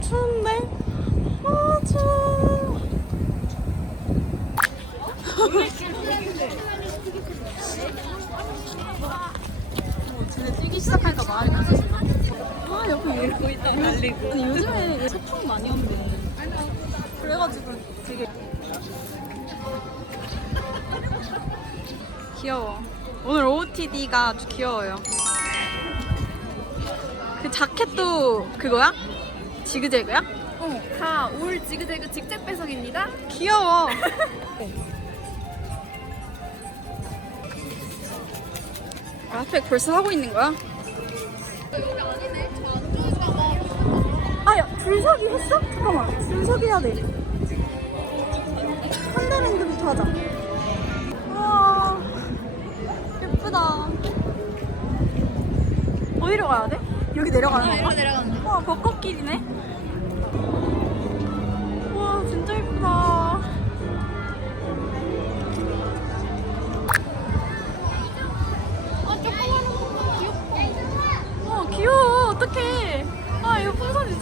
추운데? 아, 추워. 어, 쟤네 뛰기 시작하니까 급해진다. 아, 옆에 왜 거의 다 날리고. 근데 요즘에 소풍 많이 온대. 그래가지고 되게. 귀여워. 오늘 OOTD가 아주 귀여워요. 그 자켓도 그거야? 지그재그야? 어, 다올 지그재그 직접 배송입니다. 귀여워. 라스백 벌써 하고 있는 거야? 아, 야, 줄서기 했어? 잠깐만, 줄서기 해야 돼. 현대랜드부터 하자. 우와, 예쁘다. 어디로 가야 돼? 여기 내려가는 건가? 내려가는 와 벚꽃길이네.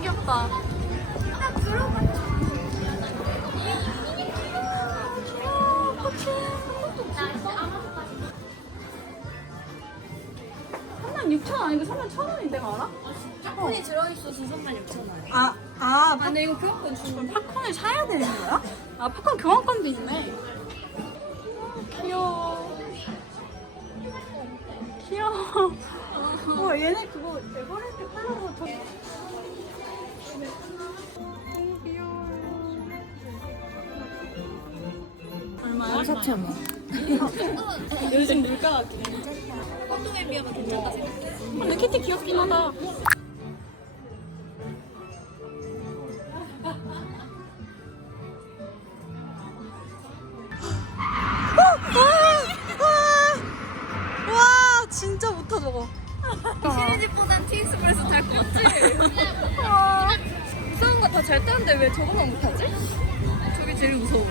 귀엽다. 나 들어가. 귀여워. 어떡해. 3만 6천 원 아니고 3만 1천 원인데 알아? 팝콘이 들어있어서 3만 6천 원. 아, 아, 아, 근데 이거 교환권 그럼 주는 팝콘을 사야 되는 거야? 아 팝콘 교환권도 있네. 아, 귀여워. 귀여워. 어 얘네 그거 에버랜드 컬러로 더. 얼마야? 4천 원. 요즘 물가가 기 팝콘에 비하면 괜찮다 생각해. 근데 키티 귀엽긴 하다. 저거만 못하지? 저게 제일 무서워.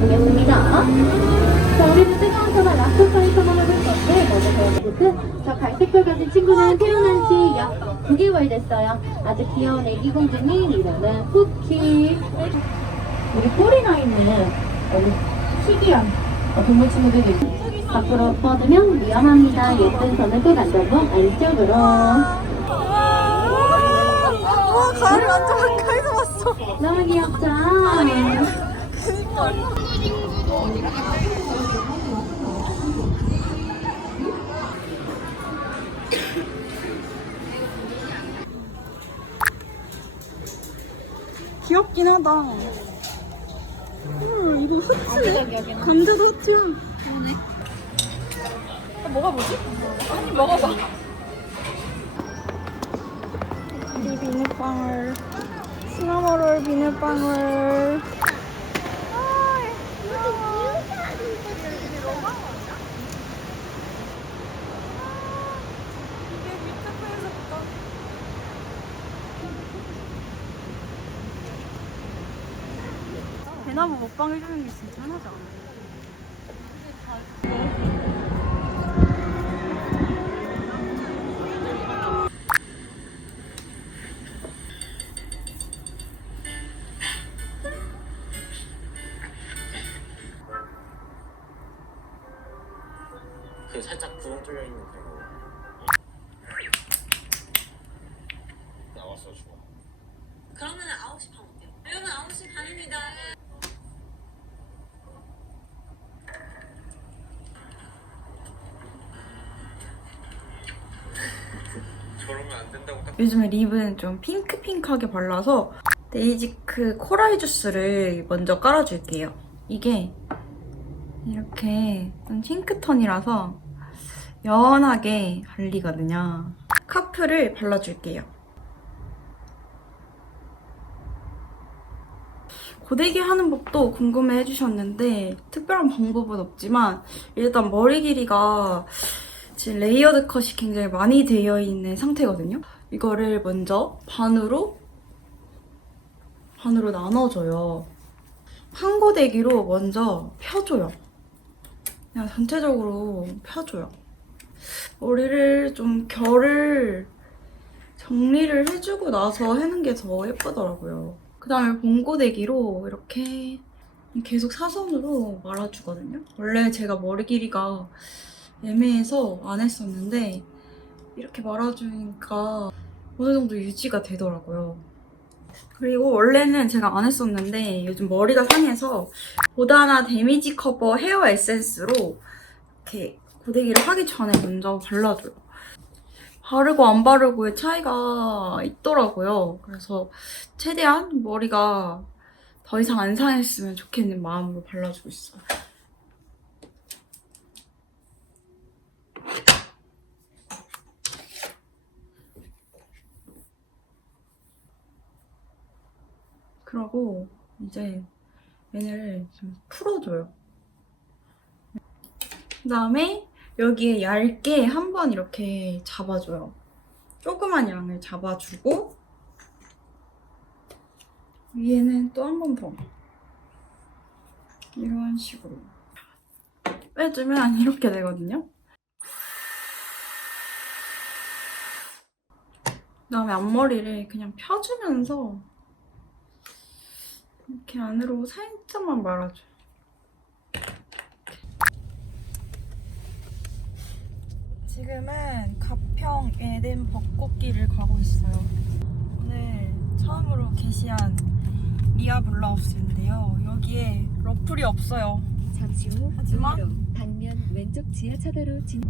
보겠습니다. 자, 우리는 뜨거운 소나 라스파이 선언을 볼 배워보고, 저 갈색별 가진 친구는 태어난 지 약 9개월 됐어요. 아주 귀여운 애기 공주님, 이름은 쿠키. 우리 꼬리나 있는 아주 희귀한 어, 동물 친구들도 있고, 밖으로 뻗으면 위험합니다. 예쁜 손을 꼭 앉아보 안쪽으로. 와 가을이 완전 가까이서 봤어. 너무 귀엽죠? 귀엽긴 하다. 헐, 이거 후추야? 감자도 후추야. 그러네. 아, 먹어보지? 아니, 먹어봐. 이 비눗방울. 시나모롤 비눗방울. 아, 귀여워. 이게 밑에 보여줬다. 대나무 먹방 해주는 게 진짜 편하지 않아? 그 살짝 구멍 뚫려 있는 그거 나왔어 좋아 그러면 9시 반 어때요? 여러분 9시 반입니다. 저러면 안 된다고 딱 요즘에 립은 좀 핑크핑크하게 발라서 데이지크 코랄 주스를 먼저 깔아줄게요. 이게 이렇게 좀 핑크톤이라서 연하게 발리거든요. 카프를 발라줄게요. 고데기 하는 법도 궁금해 해주셨는데 특별한 방법은 없지만 일단 머리 길이가 지금 레이어드 컷이 굉장히 많이 되어 있는 상태거든요. 이거를 먼저 반으로 반으로 나눠줘요. 한 고데기로 먼저 펴줘요. 그냥 전체적으로 펴줘요. 머리를 좀 결을 정리를 해주고 나서 하는 게 더 예쁘더라고요. 그 다음에 봉고데기로 이렇게 계속 사선으로 말아주거든요. 원래 제가 머리 길이가 애매해서 안 했었는데 이렇게 말아주니까 어느 정도 유지가 되더라고요. 그리고 원래는 제가 안 했었는데 요즘 머리가 상해서 보다나 데미지 커버 헤어 에센스로 이렇게 고데기를 하기 전에 먼저 발라줘요. 바르고 안 바르고의 차이가 있더라고요. 그래서 최대한 머리가 더 이상 안 상했으면 좋겠는 마음으로 발라주고 있어요. 그러고 이제 얘를 좀 풀어줘요. 그 다음에 여기에 얇게 한 번 이렇게 잡아줘요. 조그만 양을 잡아주고 위에는 또 한 번 더. 이런 식으로. 빼주면 이렇게 되거든요. 그 다음에 앞머리를 그냥 펴주면서 이렇게 안으로 살짝만 말아줘요. 지금은 가평 에덴 벚꽃길을 가고 있어요. 오늘 처음으로 게시한 미아 블라우스인데요. 여기에 러플이 없어요. 잠시 후 하지만- 반면 왼쪽 지하차도로 진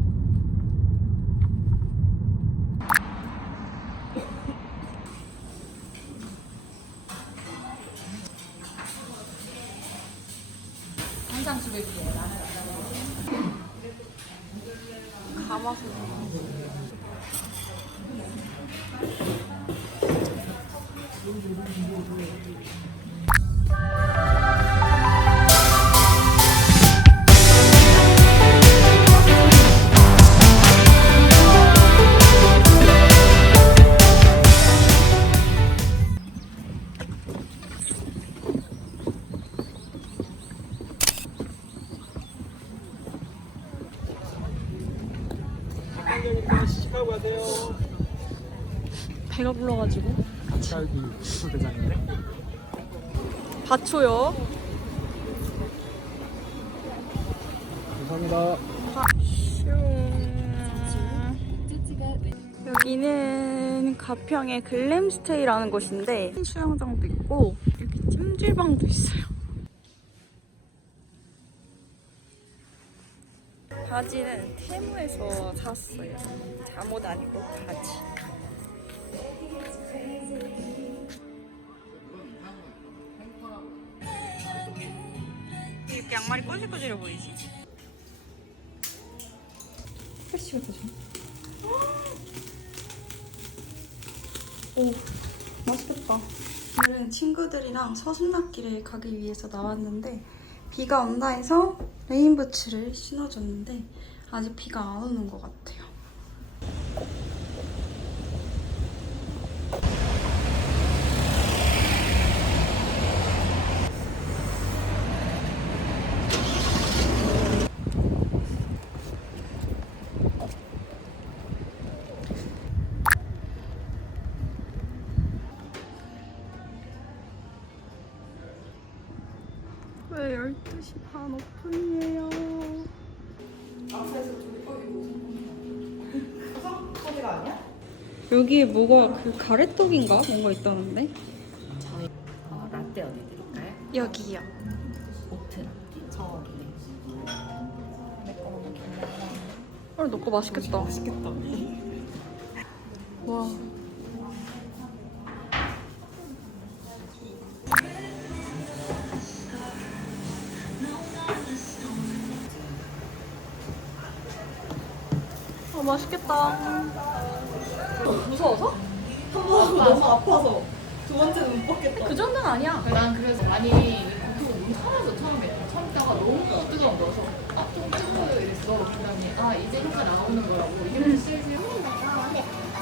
바초요. 감사합니다. 여기는 가평의 글램스테이라는 곳인데 수영장도 있고 여기 찜질방도 있어요. 바지는 테무에서 샀어요. 잠옷 아니고 바지. 이렇게 양말이 꼬질꼬질해 보이지? 패시 같아 좀. 오, 맛있겠다. 오늘은 친구들이랑 서순례길에 가기 위해서 나왔는데 비가 온다 해서 레인부츠를 신어줬는데 아직 비가 안 오는 것 같아요. 왜 12시 반 오픈이에요? 여기 뭐가 그 가래떡인가? 뭔가 있다는데? 어, 라떼 어디 드릴까요? 여기요. 오트 저기 헐, 너거 맛있겠다. 맛있겠다. 와. 아, 맛있겠다. 무서워서? 너무 아파서. 두 번째는 못 먹겠다. 그 정도는 아니야. 난 그래서 아니 보통 참아서 처음에 참다가 너무 뜨거운 거서 아 좀 뜨거워요 이랬어. 그다음에 아 이제 혀가 나오는 거라고 이렇게 슬슬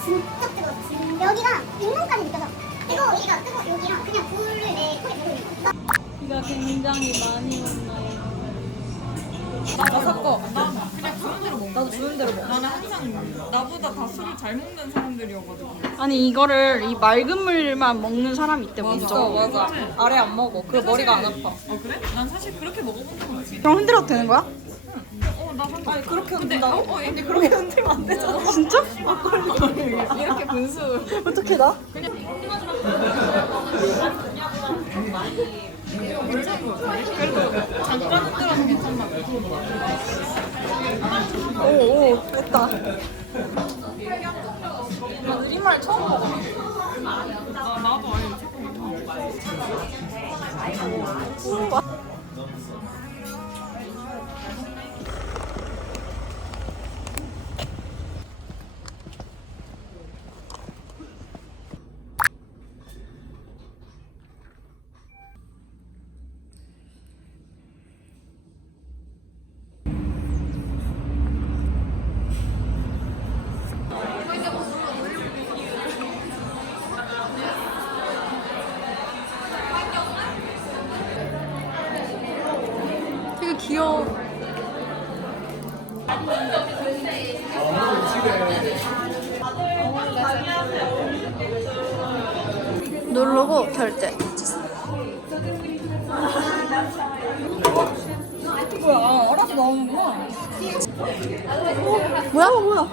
진짜 뜨거워. 지금 여기가 잇몸까지 느껴져. 뜨거워, 여기가 뜨거워, 여기랑 그냥 불을 내 코에 대고 있는 거. 비가 굉장히 많이 온나요. 나 섞어. 주는 대로 먹어. 나는 항상 나보다 다 술을 잘 먹는 사람들이어가지고. 아니 이거를 이 맑은 물만 먹는 사람이 있대 먼저. 맞아. 아래 안 먹어. 그래 머리가 안 아파. 어 그래? 난 사실 그렇게 먹어본 적은 없지. 그럼 흔들어도 되는 거야? 어나 한 아니 그렇게 흔든다고? 어, 근데 그렇게 흔들면 안 되잖아. 진짜? 이렇게 분수. 어떻게 나? 잠깐 흔들어서 괜찮나? 오 오 됐다. 나 느린말 처음 먹어. 아 나도 아니 조금 누르고 결제. 뭐야 알아서 나오는구나. 뭐야 뭐야?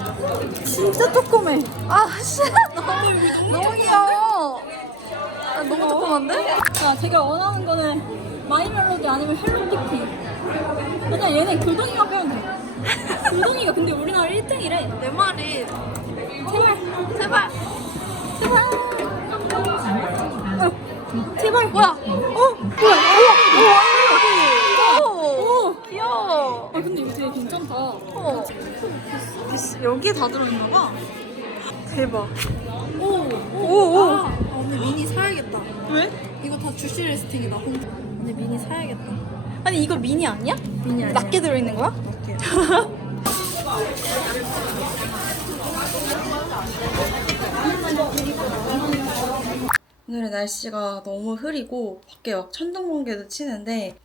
진짜 조그매. 아 씨, 너무 너무 귀여워. 아, 너무 조그만데? 야, 제가 원하는 거는 마이 멜로디 아니면 헬로키티. 그냥 얘네 교동이가 빼면 돼. 교동이가 근데 우리나라 1등이래. 내 말이. 제발, 제발, 제발. 어, 제발 뭐야? 어, 뭐야? 우와, 우와, 오, 오, 귀여워. 아 근데 이거 되게 괜찮다. 어. 여기에 다 들어있나 봐. 대박. 오, 오, 오. 아, 언니 미니 사야겠다. 왜? 이거 다 주시 레스팅이다. 언니 미니 사야겠다. 아니 이거 미니 아니야? 미니 아니야. 낮게 들어있는 거야? 낮게. 오늘은 날씨가 너무 흐리고 밖에 막 천둥번개도 치는데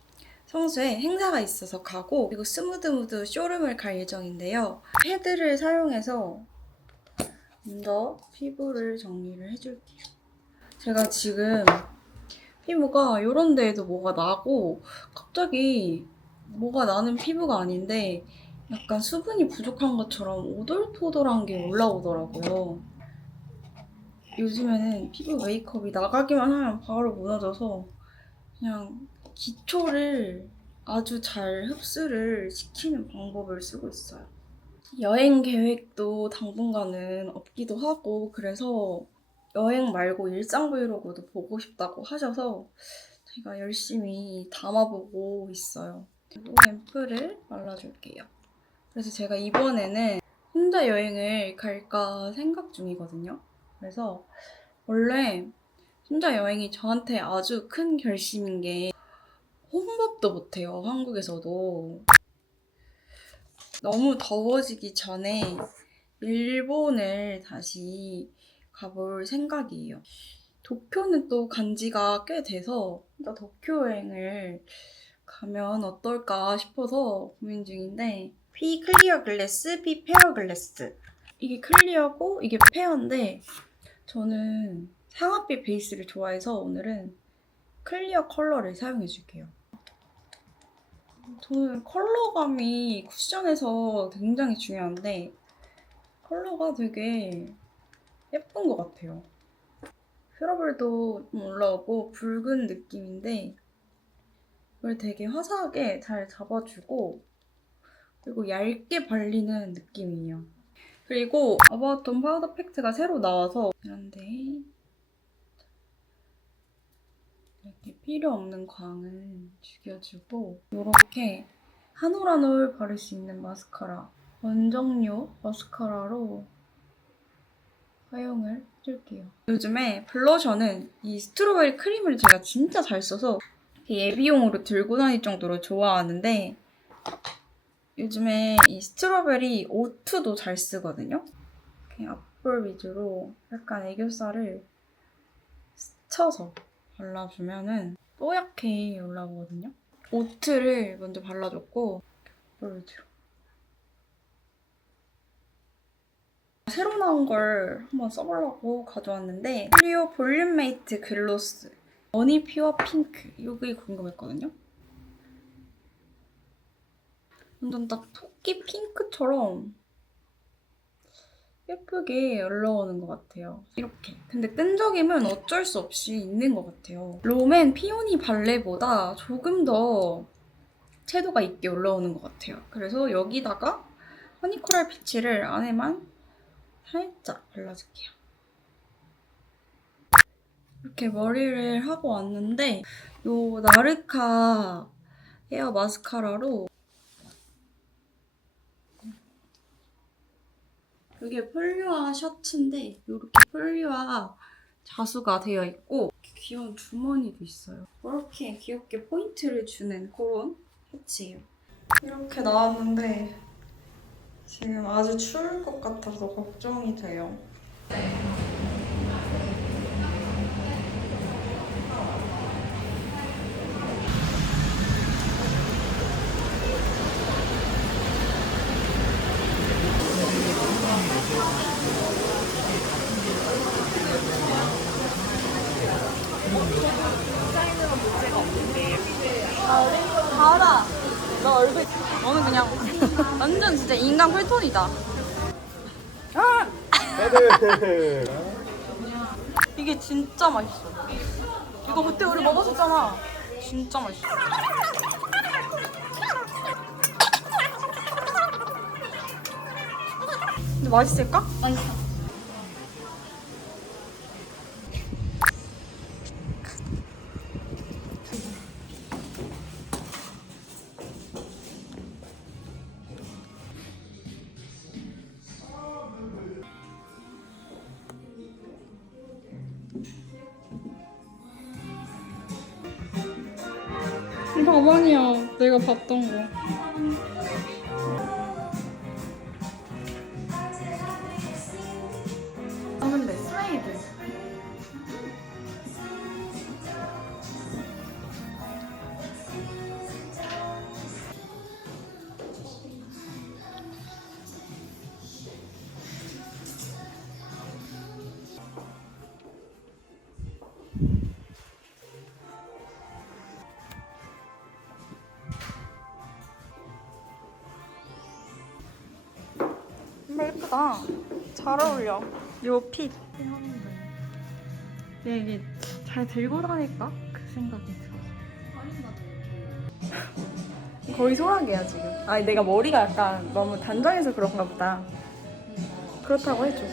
성수에 행사가 있어서 가고 그리고 스무드무드 쇼룸을 갈 예정인데요. 패드를 사용해서 먼저 피부를 정리를 해줄게요. 제가 지금 피부가 이런 데에도 뭐가 나고 갑자기 뭐가 나는 피부가 아닌데 약간 수분이 부족한 것처럼 오돌토돌한 게 올라오더라고요. 요즘에는 피부 메이크업이 나가기만 하면 바로 무너져서 그냥 기초를 아주 잘 흡수를 시키는 방법을 쓰고 있어요. 여행 계획도 당분간은 없기도 하고 그래서 여행 말고 일상 브이로그도 보고 싶다고 하셔서 제가 열심히 담아보고 있어요. 앰플을 발라줄게요. 그래서 제가 이번에는 혼자 여행을 갈까 생각 중이거든요. 그래서 원래 혼자 여행이 저한테 아주 큰 결심인 게 혼밥도 못해요, 한국에서도. 너무 더워지기 전에 일본을 다시 가볼 생각이에요. 도쿄는 또 간 지가 꽤 돼서 혼자 도쿄 여행을 가면 어떨까 싶어서 고민 중인데 P 클리어 글래스, P 페어 글래스 이게 클리어고 이게 페어인데 저는 상아빛 베이스를 좋아해서 오늘은 클리어 컬러를 사용해 줄게요. 저는 컬러감이 쿠션에서 굉장히 중요한데 컬러가 되게 예쁜 것 같아요. 트러블도 좀 올라오고 붉은 느낌인데 이걸 되게 화사하게 잘 잡아주고 그리고 얇게 발리는 느낌이에요. 그리고 아바톤 파우더 팩트가 새로 나와서 이런데 이렇게 필요 없는 광을 죽여주고 이렇게 한 올 한 올 바를 수 있는 마스카라 원정료 마스카라로 사용을 쓸게요. 요즘에 블러셔는 이 스트로베리 크림을 제가 진짜 잘 써서 예비용으로 들고 다닐 정도로 좋아하는데 요즘에 이 스트로베리 오트도 잘 쓰거든요. 그냥 앞볼 위주로 약간 애교살을 스쳐서 발라주면은 뽀얗게 올라오거든요. 오트를 먼저 발라줬고 앞볼 위주로 새로 나온 걸 한번 써보려고 가져왔는데 클리오 볼륨메이트 글로스 머니 퓨어 핑크 이게 궁금했거든요. 완전 딱 토끼 핑크처럼 예쁘게 올라오는 것 같아요. 이렇게. 근데 끈적임은 어쩔 수 없이 있는 것 같아요. 롬앤 피오니 발레보다 조금 더 채도가 있게 올라오는 것 같아요. 그래서 여기다가 허니코랄 피치를 안에만 살짝 발라줄게요. 이렇게 머리를 하고 왔는데 요 나르카 헤어 마스카라로 이게 폴리와 셔츠인데 이렇게 폴리와 자수가 되어 있고 귀여운 주머니도 있어요. 이렇게 귀엽게 포인트를 주는 그런 셔츠예요. 이렇게 나왔는데 지금 아주 추울 것 같아서 걱정이 돼요. 가을아, 너 얼굴 너는 그냥 완전 진짜 인간 쿨톤이다. 아! 이게 진짜 맛있어. 이거 그때 우리 먹었었잖아. 진짜 맛있어. 근데 맛있을까? 맛있어. 가방이야. 내가 봤던 거. 예쁘다. 잘 어울려. 요 핏. 근데 이게 잘 들고 다닐까? 그 생각이 들어. 거의 소라게야 지금. 아니 내가 머리가 약간 너무 단정해서 그런가 보다. 그렇다고 해줘.